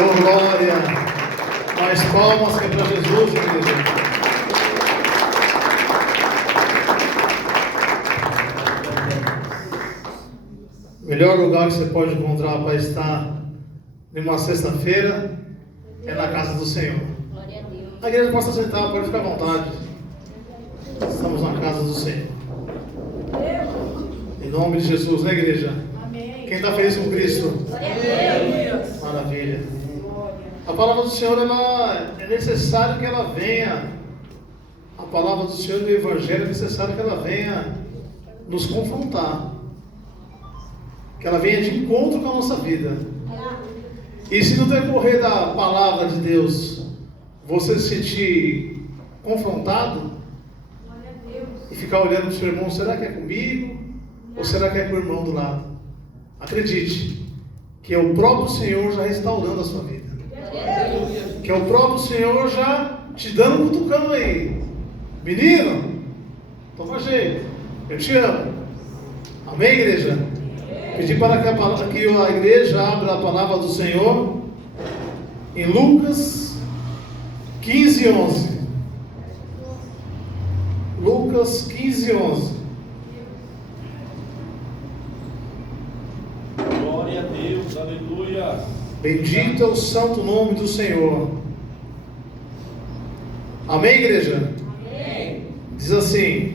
Oh, glória! Mais palmas que é para Jesus, igreja. O melhor lugar que você pode encontrar para estar em uma sexta-feira é na casa do Senhor. Glória a Deus. A igreja pode sentar, pode ficar à vontade. Estamos na casa do Senhor. Em nome de Jesus, né, igreja? Amém. Quem está feliz com Cristo? Glória a Deus. Maravilha. A palavra do Senhor, é necessário que ela venha. A palavra do Senhor no Evangelho é necessário que ela venha nos confrontar. Que ela venha de encontro com a nossa vida. E se no decorrer da palavra de Deus você se sentir confrontado e ficar olhando para o seu irmão, será que é comigo? Ou será que é com o irmão do lado? Acredite, que é o próprio Senhor já restaurando a sua vida. Que é o próprio Senhor já te dando um cutucão aí. Menino, toma jeito, eu te amo. Amém, igreja? Pedir para que a igreja abra a palavra do Senhor em Lucas 15:11. Lucas 15:11. Glória a Deus, aleluia. Bendito é o santo nome do Senhor. Amém, igreja? Amém. Diz assim: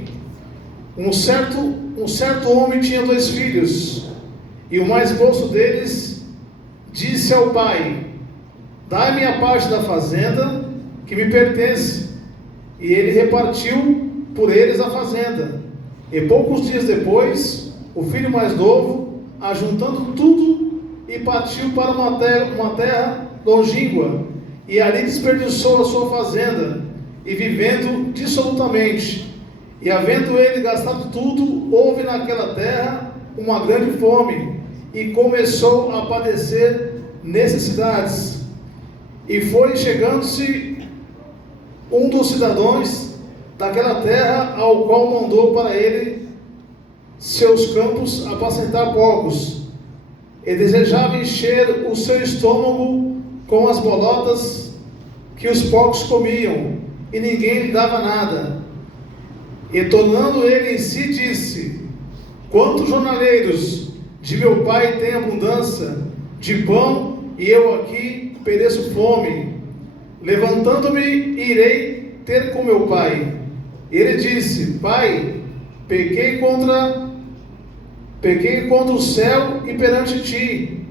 um certo homem tinha 2 filhos, e o mais moço deles disse ao pai: dai-me a parte da fazenda que me pertence. E ele repartiu por eles a fazenda. E poucos dias depois, o filho mais novo, ajuntando tudo, e partiu para uma terra longínqua, e ali desperdiçou a sua fazenda, e vivendo dissolutamente. E havendo ele gastado tudo, houve naquela terra uma grande fome, e começou a padecer necessidades. E foi chegando-se um dos cidadãos daquela terra, ao qual mandou para ele seus campos apacentar porcos, e desejava encher o seu estômago com as bolotas que os porcos comiam, e ninguém lhe dava nada. E tornando ele em si, disse: quantos jornaleiros de meu pai têm abundância de pão, e eu aqui pereço fome. Levantando-me, irei ter com meu pai. Ele disse: pai, pequei contra o céu e perante ti.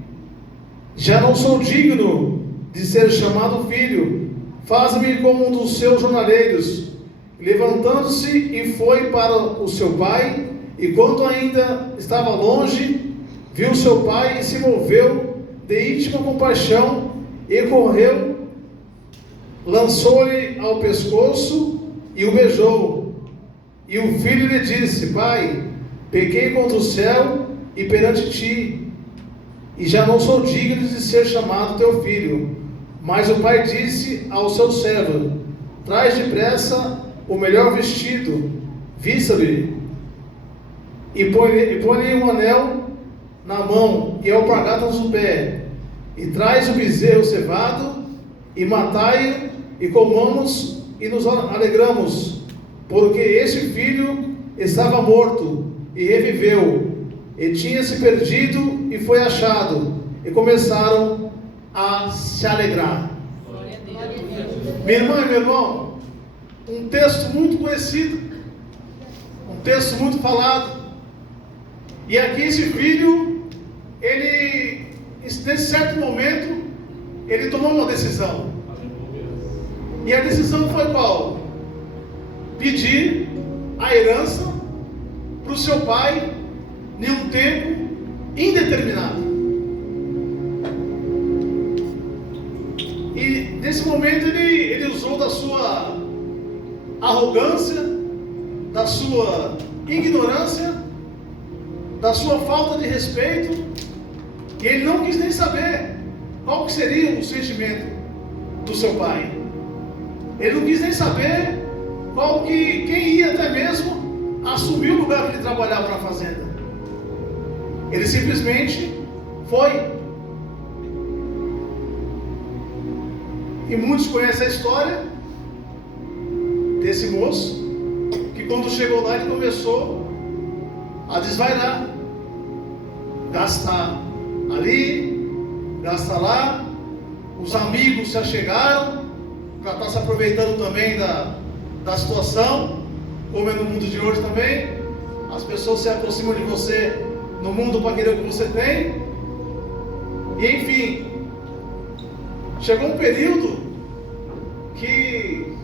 Já não sou digno de ser chamado filho. Faz-me como um dos seus jornaleiros. Levantando-se e foi para o seu pai, e quando ainda estava longe, viu seu pai e se moveu de íntima compaixão, e correu, lançou-lhe ao pescoço e o beijou. E o filho lhe disse: pai, pequei contra o céu e perante ti, e já não sou digno de ser chamado teu filho. Mas o pai disse ao seu servo: traz depressa o melhor vestido, vista-lhe, e põe-lhe um anel na mão e alpargatas no pé, e traz o bezerro cevado, e matai-o, e comamos e nos alegramos, porque este filho estava morto e reviveu, e tinha se perdido e foi achado, e começaram a se alegrar. Glória a Deus. Minha irmã e meu irmão, um texto muito conhecido, um texto muito falado. E aqui esse filho, ele, nesse certo momento, ele tomou uma decisão. E a decisão foi qual? Pedir a herança para o seu pai em um tempo indeterminado. E nesse momento ele usou da sua arrogância, da sua ignorância, da sua falta de respeito, e ele não quis nem saber qual que seria o sentimento do seu pai. Ele não quis nem saber quem ia até mesmo assumir o lugar que ele trabalhava na fazenda. Ele simplesmente foi. E muitos conhecem a história desse moço, que quando chegou lá ele começou a desvairar, gastar ali, gastar lá. Os amigos se achegaram para estar se aproveitando também da situação, como é no mundo de hoje também. As pessoas se aproximam de você no mundo para querer o que você tem. E enfim, chegou um período que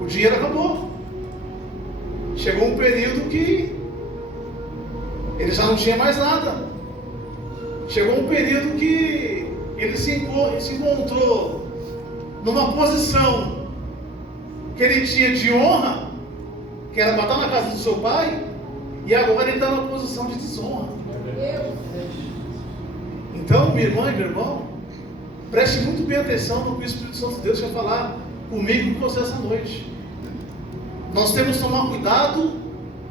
o dinheiro acabou. Chegou um período que ele já não tinha mais nada. Chegou um período que ele se encontrou numa posição que ele tinha de honra, que era para estar na casa do seu pai, e agora ele está numa posição de desonra. Então, minha irmã e meu irmão, preste muito bem atenção no que o Espírito Santo de Deus quer falar comigo e com você essa noite. Nós temos que tomar cuidado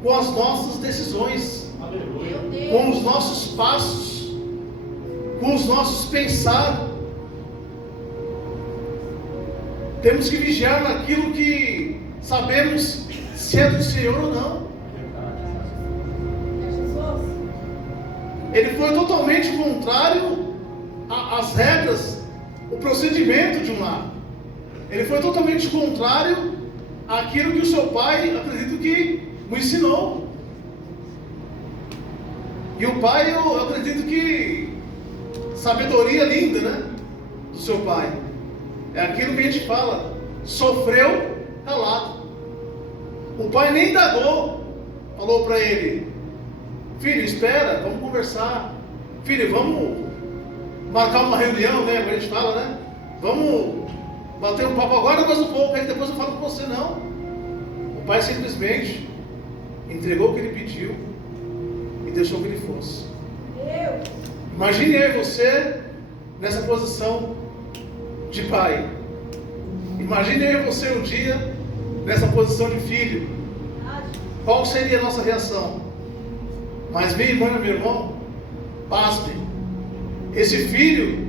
com as nossas decisões, com os nossos passos, com os nossos pensar. Temos que vigiar naquilo que sabemos se é do Senhor ou não. Ele foi totalmente contrário às regras, o procedimento de um lar. Ele foi totalmente contrário àquilo que o seu pai, acredito que, o ensinou. E o pai, eu acredito que, sabedoria linda, né? Do seu pai. É aquilo que a gente fala, sofreu calado. O pai nem indagou, falou para ele: filho, espera, vamos conversar. Filho, vamos marcar uma reunião, né? Como a gente fala, né? Vamos bater um papo agora mais um pouco, aí depois eu falo com você. Não. O pai simplesmente entregou o que ele pediu e deixou que ele fosse. Imagine eu e você nessa posição de pai. Imagine eu e você um dia nessa posição de filho. Qual seria a nossa reação? Mas minha irmã e meu irmão, pasme. Esse filho,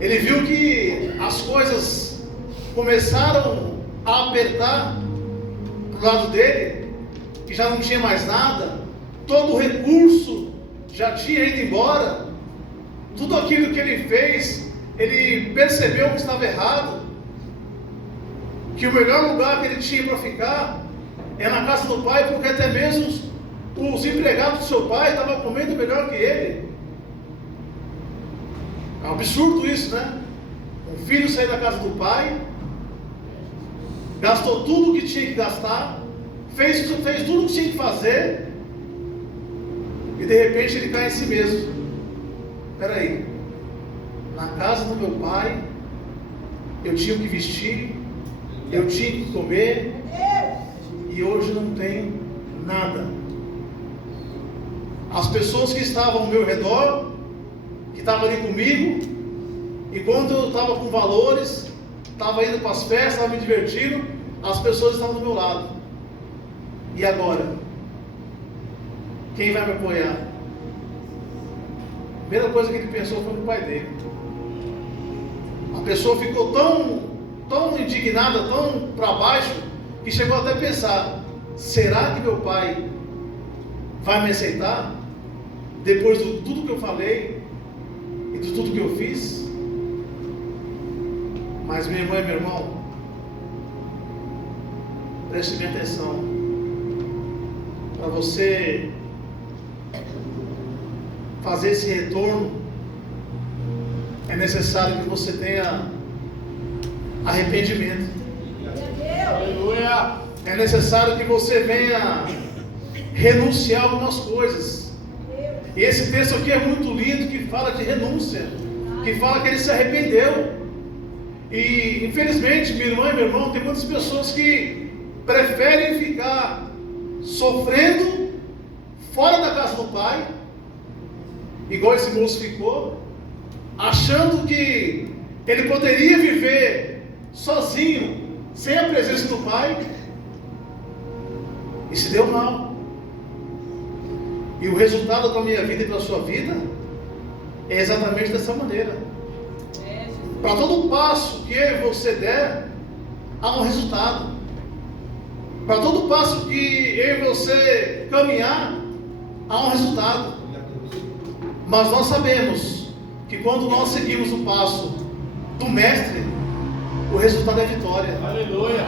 ele viu que as coisas começaram a apertar pro lado dele, que já não tinha mais nada, todo o recurso já tinha ido embora, tudo aquilo que ele fez, ele percebeu que estava errado, que o melhor lugar que ele tinha para ficar é na casa do pai, porque até mesmo os empregados do seu pai estavam comendo melhor que ele. É um absurdo isso, né? Um filho sair da casa do pai, gastou tudo o que tinha que gastar, fez tudo o que tinha que fazer, e de repente ele cai em si mesmo. Espera aí, na casa do meu pai eu tinha o que vestir, eu tinha que comer, e hoje não tenho nada. As pessoas que estavam ao meu redor, que estavam ali comigo, enquanto eu estava com valores, estava indo para as festas, estava me divertindo, as pessoas estavam do meu lado. E agora? Quem vai me apoiar? A primeira coisa que ele pensou foi no pai dele. A pessoa ficou tão indignada, tão para baixo, que chegou até a pensar: será que meu pai vai me aceitar? Depois de tudo que eu falei e de tudo que eu fiz? Mas minha irmã e meu irmão, preste bem atenção. Para você fazer esse retorno, é necessário que você tenha arrependimento. Aleluia. É necessário que você venha renunciar a algumas coisas. E esse texto aqui é muito lindo, que fala de renúncia, que fala que ele se arrependeu. E infelizmente, minha irmã e meu irmão, tem muitas pessoas que preferem ficar sofrendo fora da casa do pai, igual esse moço ficou, achando que ele poderia viver sozinho, sem a presença do pai, e se deu mal. E o resultado para a minha vida e para a sua vida é exatamente dessa maneira. Para todo passo que eu e você der, há um resultado. Para todo passo que eu e você caminhar, há um resultado. Mas nós sabemos que quando nós seguimos o passo do Mestre, o resultado é vitória. Aleluia.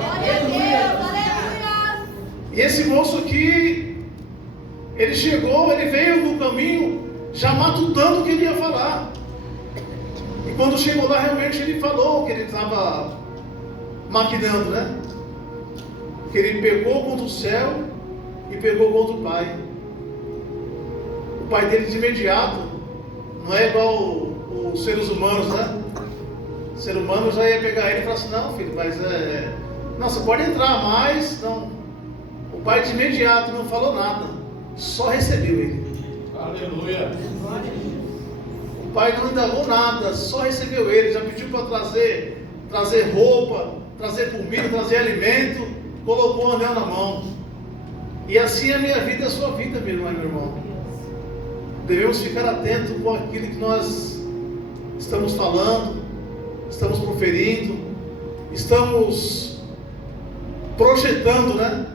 E esse moço aqui, ele chegou, ele veio no caminho já matutando o que ele ia falar. E quando chegou lá, realmente ele falou o que ele estava maquinando, né? Que ele pegou contra o céu e pegou contra o Pai. O pai dele de imediato, não é igual os seres humanos, né? O ser humano já ia pegar ele e falar assim: não, filho, mas não, você pode entrar, mas não. O pai de imediato não falou nada, só recebeu ele. Aleluia. O pai não indagou nada, só recebeu ele. Já pediu para trazer roupa, trazer comida, trazer alimento, colocou o anel na mão. E assim é a minha vida e a sua vida, meu irmão e meu irmão. Devemos ficar atentos com aquilo que nós estamos falando, estamos proferindo, estamos projetando, né?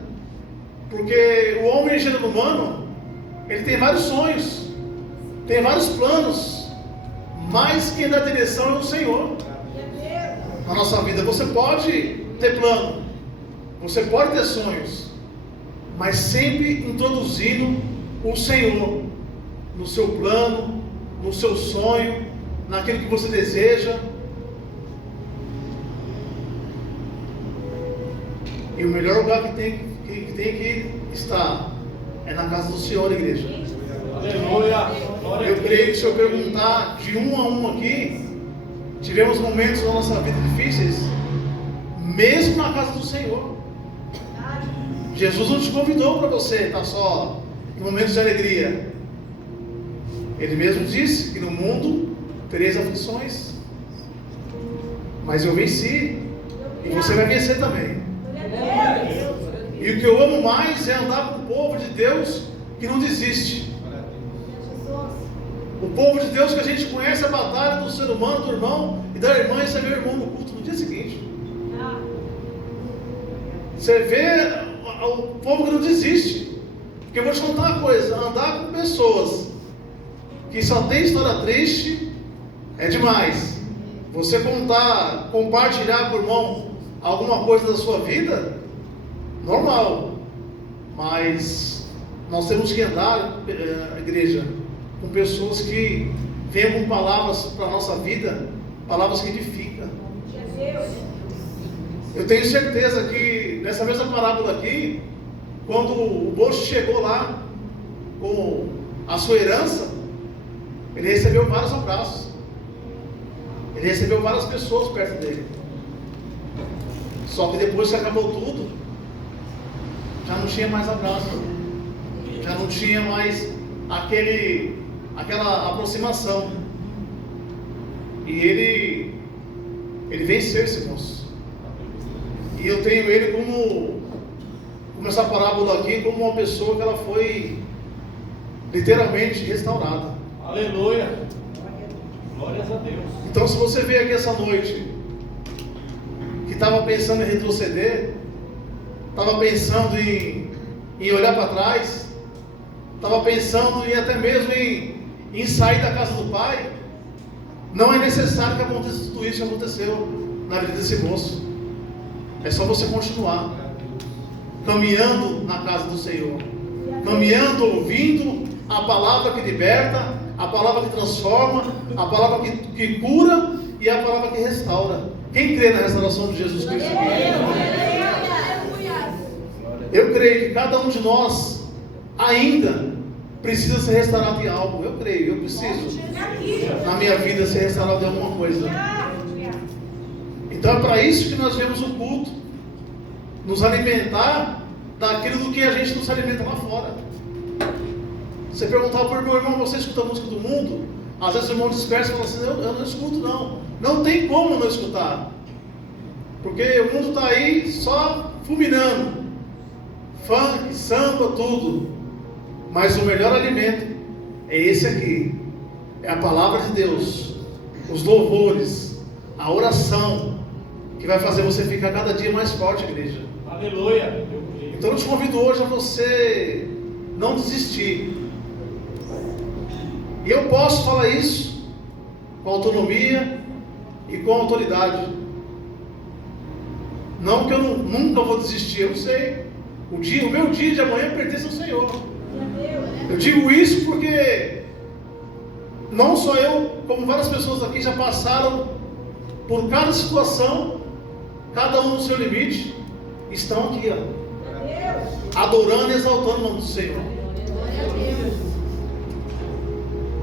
Porque o homem gênero humano, ele tem vários sonhos, tem vários planos, mas quem dá direção é o Senhor. Na nossa vida, você pode ter plano, você pode ter sonhos, mas sempre introduzindo o Senhor no seu plano, no seu sonho, naquilo que você deseja. E o melhor lugar que tem que estar é na casa do Senhor, igreja. Aleluia. Eu creio que se eu perguntar de um a um aqui, tivemos momentos na nossa vida difíceis, mesmo na casa do Senhor. Jesus não te convidou para você estar só em momentos de alegria. Ele mesmo disse que no mundo tereis aflições, mas eu venci, e você vai vencer também. E o que eu amo mais é andar com o povo de Deus que não desiste. O povo de Deus que a gente conhece a batalha do ser humano, do irmão e da irmã, e você vê o irmão no culto no dia seguinte. Você vê o povo que não desiste. Porque eu vou te contar uma coisa: andar com pessoas que só tem história triste é demais. Você compartilhar com o irmão alguma coisa da sua vida, normal. Mas nós temos que andar, igreja, com pessoas que venham com palavras para a nossa vida, palavras que edificam. Eu tenho certeza que nessa mesma parábola aqui, quando o moço chegou lá com a sua herança, ele recebeu vários abraços. Ele recebeu várias pessoas perto dele. Só que depois que acabou tudo, já não tinha mais abraço, já não tinha mais aquela aproximação. E ele venceu esse moço. E eu tenho ele como essa parábola aqui, como uma pessoa que ela foi literalmente restaurada. Aleluia. Glórias a Deus. Então, se você veio aqui essa noite que estava pensando em retroceder, estava pensando em olhar para trás, estava pensando em até mesmo em sair da casa do Pai, não é necessário que aconteça tudo isso que aconteceu na vida desse moço. É só você continuar caminhando na casa do Senhor, caminhando, ouvindo a palavra que liberta, a palavra que transforma, a palavra que cura e a palavra que restaura. Quem crê na restauração de Jesus Cristo? Eu creio que cada um de nós ainda precisa ser restaurado em algo. Eu creio, eu preciso na minha vida ser restaurado em alguma coisa. Então é para isso que nós vemos o culto, nos alimentar daquilo do que a gente não se alimenta lá fora. Você perguntar para o meu irmão: você escuta a música do mundo? Às vezes o irmão dispersa e fala assim: eu não escuto não. Não tem como não escutar, porque o mundo está aí só fulminando, funk, samba, tudo. Mas o melhor alimento é esse aqui, é a palavra de Deus, os louvores, A oração que vai fazer você ficar cada dia mais forte, igreja. Aleluia. Eu creio. Então eu te convido hoje a você não desistir. E eu posso falar isso com autonomia e com autoridade. Não que eu nunca vou desistir, eu sei. O meu dia de amanhã pertence ao Senhor. Eu digo isso porque não só eu, como várias pessoas aqui já passaram por cada situação, cada um no seu limite, estão aqui, ó, adorando e exaltando o nome do Senhor.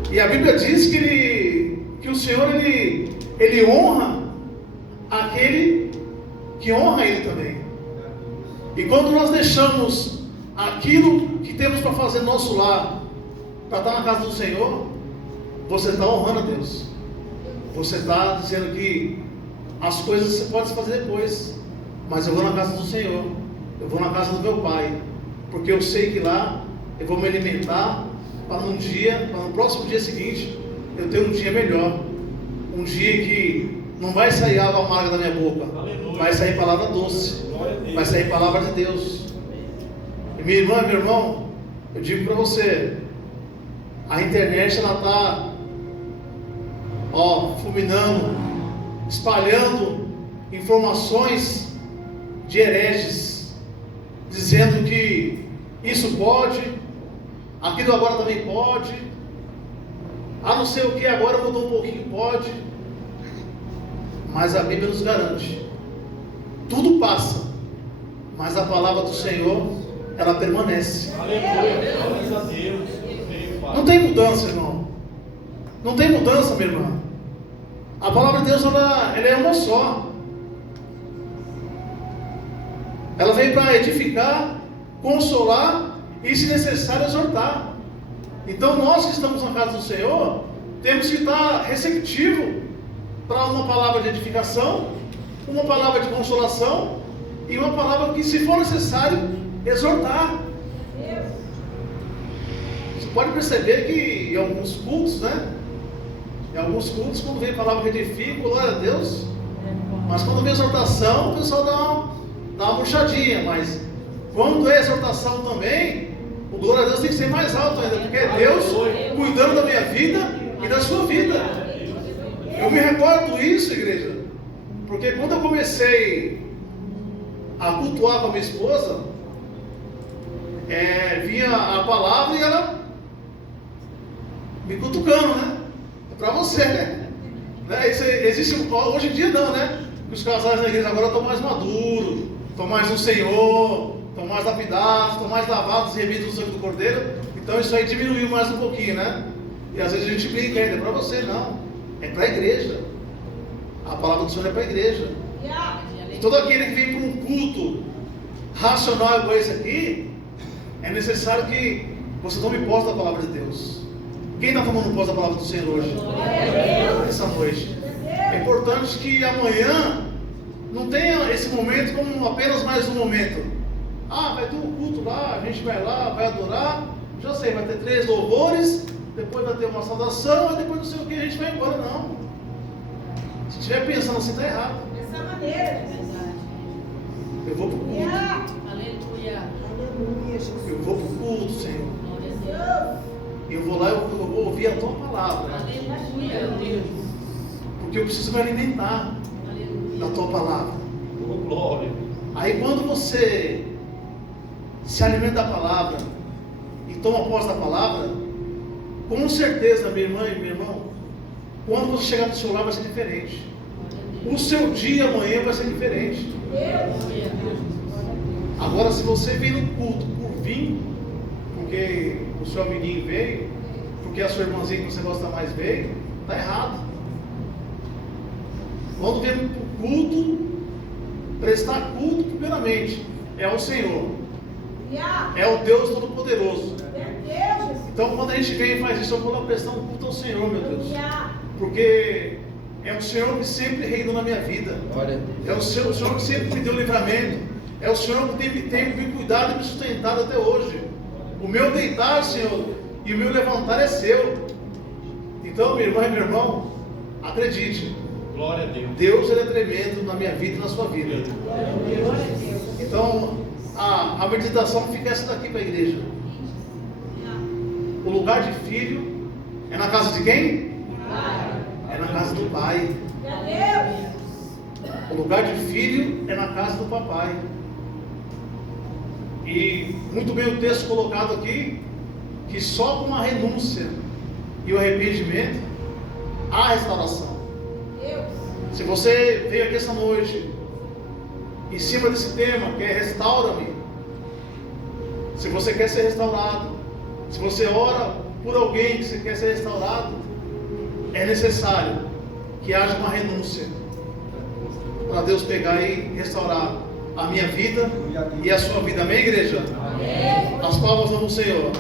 E a Bíblia diz que o Senhor ele honra aquele que honra Ele também. E quando nós deixamos aquilo que temos para fazer no nosso lar, para estar na casa do Senhor, você está honrando a Deus. Você está dizendo que as coisas você pode fazer depois, mas eu vou na casa do Senhor, eu vou na casa do meu Pai, porque eu sei que lá eu vou me alimentar para no próximo dia seguinte, eu ter um dia melhor, um dia que não vai sair água amarga da minha boca, vai sair palavra doce, vai sair palavra de Deus. E minha irmã, meu irmão, eu digo para você, a internet ela está fulminando, espalhando informações de hereges, dizendo que isso pode, aquilo agora também pode, não sei o que agora mudou um pouquinho, pode. Mas a Bíblia nos garante, tudo passa, mas a palavra do Senhor, ela permanece. Aleluia. Glórias a Deus. Não tem mudança, irmão. Não tem mudança, minha irmã. A palavra de Deus, ela é uma só. Ela vem para edificar, consolar e, se necessário, exortar. Então nós que estamos na casa do Senhor, temos que estar receptivo para uma palavra de edificação, uma palavra de consolação e uma palavra que, se for necessário, exortar. Você pode perceber que em alguns cultos, né? Em alguns cultos, quando vem a palavra que edifica, glória a Deus. Mas quando vem exortação, o pessoal dá uma murchadinha. Mas quando é exortação também, o glória a Deus tem que ser mais alto ainda, porque é Deus cuidando da minha vida e da sua vida. Eu me recordo isso, igreja, porque quando eu comecei a cultuar com a minha esposa, vinha a palavra e ela me cutucando, né? É para você, né? Isso existe, hoje em dia não, né? Os casais na igreja agora estão mais maduros, estão mais no Senhor, estão mais lapidados, estão mais lavados e remidos no sangue do Cordeiro. Então isso aí diminuiu mais um pouquinho, né? E às vezes a gente brinca ainda, é para você, não. É para a igreja. A palavra do Senhor é para a igreja. E todo aquele que vem para um culto racional igual esse aqui, é necessário que você tome posse da palavra de Deus. Quem está tomando posse da palavra do Senhor hoje? Essa noite. É importante que amanhã não tenha esse momento como apenas mais um momento. Vai ter um culto lá, a gente vai lá, vai adorar. Já sei, vai ter 3 louvores, depois vai ter uma saudação, e depois não sei o que, a gente vai embora. Não. Se estiver pensando assim, está errado. Dessa maneira. Eu vou para o culto. Aleluia. Eu vou para o culto, Senhor. Glória a Deus. Eu vou lá, eu vou ouvir a tua palavra. Aleluia, Deus. Porque eu preciso me alimentar da tua palavra. Oh, glória. Aí quando você se alimenta da palavra e toma posse da palavra, com certeza, minha irmã e meu irmão, quando você chegar no seu lar vai ser diferente. O seu dia amanhã vai ser diferente. Agora, se você vem no culto por vir, porque o seu amiguinho veio, porque a sua irmãzinha que você gosta mais veio, está errado. Quando vem para o culto, prestar culto primeiramente é ao Senhor, é o Deus Todo-Poderoso. Então quando a gente vem e faz isso, eu vou lá prestar um culto ao Senhor, meu Deus, porque é o Senhor que sempre reinou na minha vida, é o Senhor que sempre me deu livramento, é o Senhor que tem me cuidado e me sustentado até hoje. O meu deitar, Senhor, e o meu levantar é seu. Então, minha irmã e meu irmão, acredite, Glória a Deus. Deus ele é tremendo na minha vida e na sua vida. Glória a Deus. Então, a meditação fica essa daqui para a igreja. O lugar de filho é na casa de quem? É na casa do pai. O lugar de filho é na casa do papai. E muito bem o texto colocado aqui, que só com a renúncia e o arrependimento há restauração. Se você veio aqui essa noite em cima desse tema, que é restaura-me, se você quer ser restaurado, se você ora por alguém que você quer ser restaurado, é necessário que haja uma renúncia para Deus pegar e restaurar a minha vida e a sua vida. Amém, igreja? Amém. As palmas ao Senhor.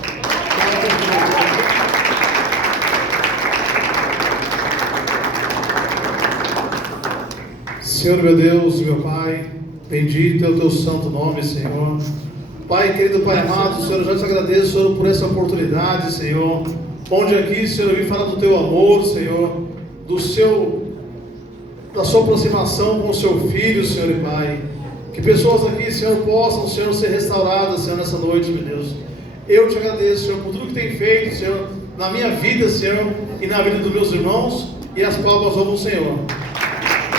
Senhor, meu Deus e meu Pai, bendito é o teu santo nome, Senhor. Pai, querido Pai amado, Senhor, eu já te agradeço, Senhor, por essa oportunidade, Senhor, onde aqui, Senhor, eu vim falar do teu amor, Senhor, da sua aproximação com o seu Filho, Senhor e Pai. Que pessoas aqui, Senhor, possam, Senhor, ser restauradas, Senhor, nessa noite, meu Deus. Eu te agradeço, Senhor, por tudo que tem feito, Senhor, na minha vida, Senhor, e na vida dos meus irmãos, e as palmas ao Senhor.